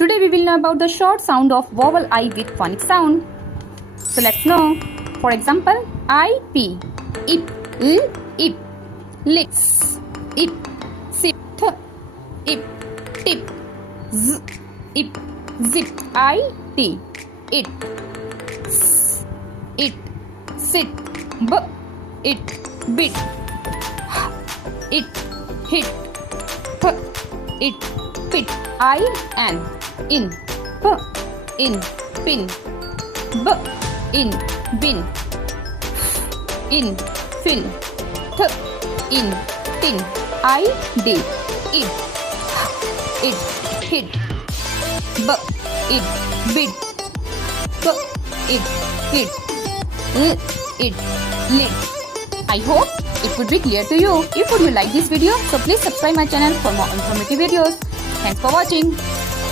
Today we will know about the short sound of vowel I with phonic sound. So let's know. For example, IP, ip, l, ip, lips, ip, sip, th, ip, tip, z, ip, zip, it, it, s, it, sit, b, it, bit, it, hit, p, it, pit, in, p, in, pin, b, in, bin, in, fin, th, in, tin, id, id, it, hid, b, it, bid, k, it, hid, l, it, lid. I hope it would be clear to you. If you like this video, so please subscribe my channel for more informative videos. Thanks for watching.